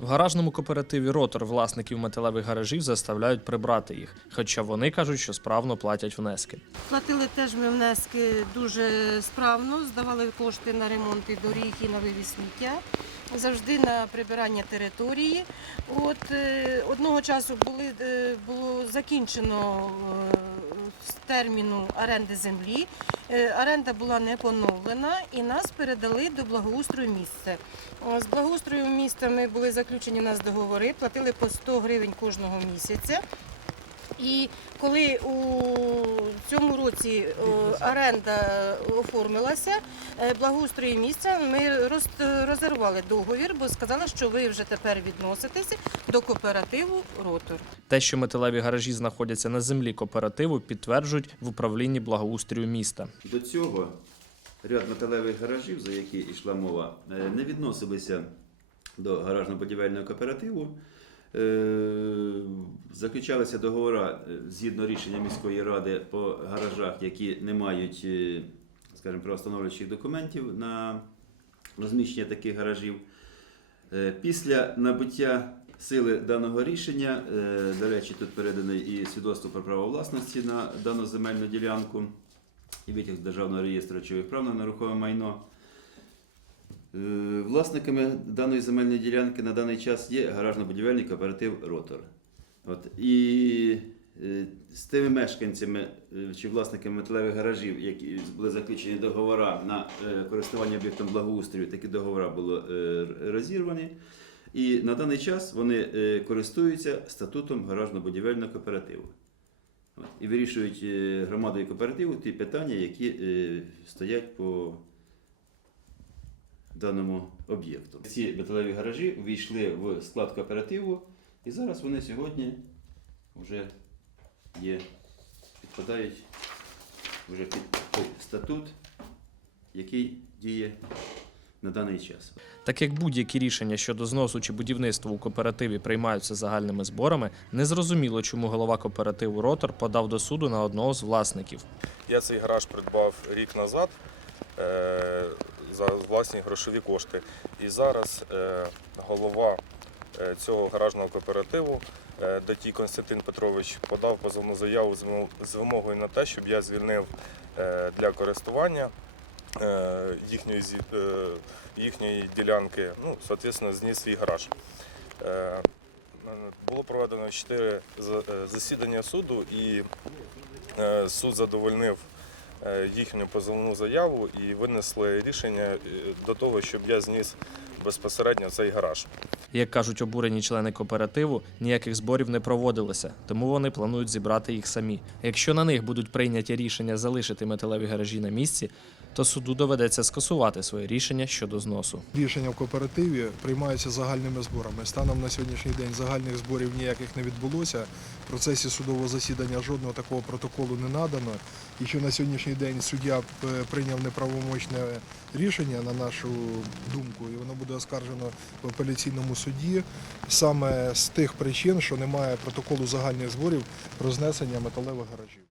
В гаражному кооперативі Ротор власників металевих гаражів заставляють прибрати їх, хоча вони кажуть, що справно платять внески. Платили теж ми внески дуже справно, здавали кошти на ремонт і доріг і на вивіз сміття. Завжди на прибирання території. От е, одного часу були, е, було закінчено е, з терміну оренди землі. Оренда була не поновлена і нас передали до благоустрою місця. З благоустрою міста ми були заключені у нас договори, платили по 100 гривень кожного місяця. І коли у цьому році е, оренда оформилася, е, благоустрої місця ми роз- розірвали договір, бо сказали, що ви вже тепер відноситеся до кооперативу Ротор. Те, що металеві гаражі знаходяться на землі кооперативу, підтверджують в управлінні благоустрою міста. До цього ряд металевих гаражів, за які йшла мова, е, не відносилися до гаражно-будівельного кооперативу. Е, Заключалися договори е, згідно рішення міської ради по гаражах, які не мають, е, скажімо, правостановлюючих документів на розміщення таких гаражів. Після набуття сили даного рішення, до речі, тут передане і свідоцтво про право власності на дану земельну ділянку, і витяг з Державного реєстру речових прав на нерухоме майно. Е, Власниками даної земельної ділянки на даний час є гаражно-будівельний кооператив Ротор. От, і е, з тими мешканцями е, чи власниками металевих гаражів, які були заключені договори на користування об'єктом благоустрою, такі договори були розірвані. І на даний час вони користуються статутом гаражно-будівельного кооперативу. От, І вирішують громадою кооперативу ті питання, які стоять по даному об'єкту. Ці металеві гаражі увійшли в склад кооперативу, і зараз вони сьогодні вже є, підпадають вже під той статут, який діє на даний час. Так як будь-які рішення щодо зносу чи будівництва у кооперативі приймаються загальними зборами, незрозуміло, чому голова кооперативу Ротор подав до суду на одного з власників. Я цей гараж придбав рік назад е, за власні грошові кошти. І зараз е, голова е, цього гаражного кооперативу е, Датій Константин Петрович подав позовну заяву з вимогою на те, щоб я звільнив для користування їхньої, їхньої ділянки, ну, соответственно, зніс свій гараж. Було проведено чотири за- е, засідання суду, і суд задовольнив їхню позовну заяву і винесли рішення е, до того, щоб я зніс безпосередньо цей гараж. Як кажуть обурені члени кооперативу, ніяких зборів не проводилося, тому вони планують зібрати їх самі. Якщо на них будуть прийняті рішення залишити металеві гаражі на місці, то суду доведеться скасувати своє рішення щодо зносу. Рішення в кооперативі приймаються загальними зборами. Станом на сьогоднішній день загальних зборів ніяких не відбулося. В процесі судового засідання жодного такого протоколу не надано. І що на сьогоднішній день суддя е, прийняв неправомочне рішення, на нашу думку, і воно буде оскаржено в апеляційному суді саме з тих причин, що немає протоколу загальних зборів про знесення металевих гаражів.